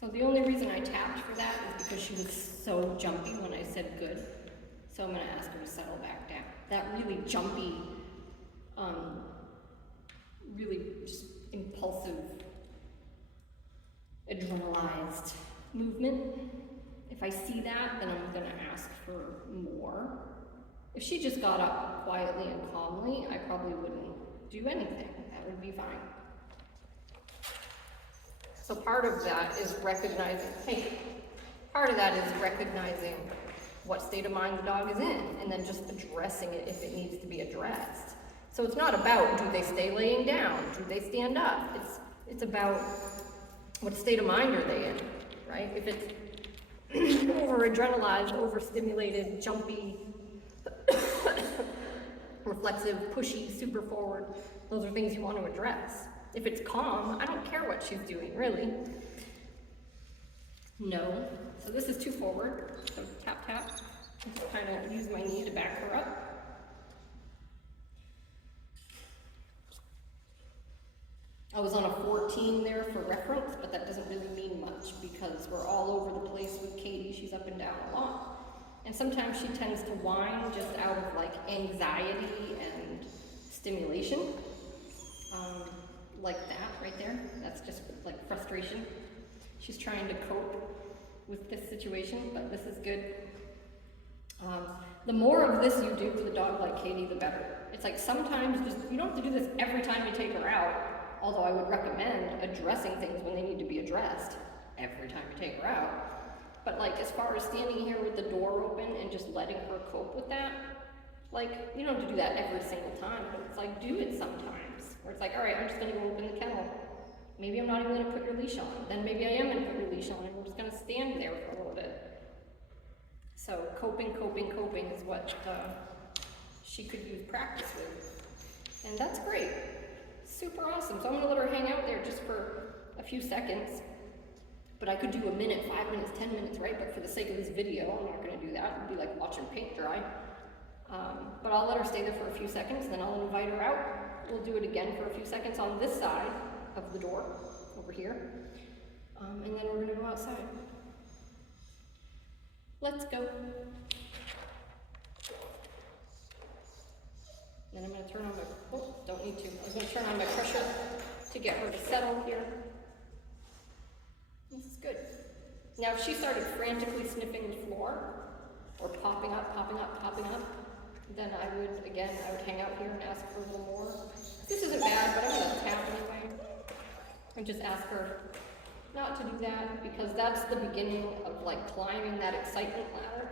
So the only reason I tapped for that is because she was so jumpy when I said good. So I'm gonna ask her to settle back down. That really jumpy, really just impulsive, adrenalized movement. If I see that, then I'm gonna ask for more. If she just got up quietly and calmly, I probably wouldn't do anything. That would be fine. So part of that is recognizing, what state of mind the dog is in, and then just addressing it if it needs to be addressed. So it's not about, do they stay laying down? Do they stand up? It's about what state of mind are they in, right? If it's over-adrenalized, overstimulated, jumpy, reflexive, pushy, super forward, those are things you want to address. If it's calm, I don't care what she's doing, really. No. So this is too forward. So tap, tap. Just kind of use my knee to back her up. I was on a 14 there for reference, but that doesn't really mean much because we're all over the place with Katie. She's up and down a lot. And sometimes she tends to whine just out of like anxiety and stimulation. Like that right there. That's just like frustration. She's trying to cope with this situation, but this is good. The more of this you do with a dog like Katie, the better. It's like sometimes you don't have to do this every time you take her out, although I would recommend addressing things when they need to be addressed every time you take her out. But like as far as standing here with the door open and just letting her cope with that, like you don't have to do that every single time, but it's like do it sometimes. Where it's like, all right, I'm just gonna go open the kennel. Maybe I'm not even gonna put your leash on. Then maybe I am gonna put your leash on and we're just gonna stand there for a little bit. So coping is what she could use practice with. And that's great. Super awesome. So I'm gonna let her hang out there just for a few seconds. But I could do a minute, 5 minutes, 10 minutes, right? But for the sake of this video, I'm not gonna do that. It'd be like watching paint dry. But I'll let her stay there for a few seconds, then I'll invite her out. We'll do it again for a few seconds on this side of the door, over here. And then we're gonna go outside. Let's go. Then I'm gonna turn on my, don't need to. I was gonna turn on my pressure to get her to settle here. This is good. Now if she started frantically sniffing the floor, or popping up, then I would hang out here and ask for a little more. This isn't bad, but I'm gonna tap anyway. And just ask her not to do that, because that's the beginning of like climbing that excitement ladder.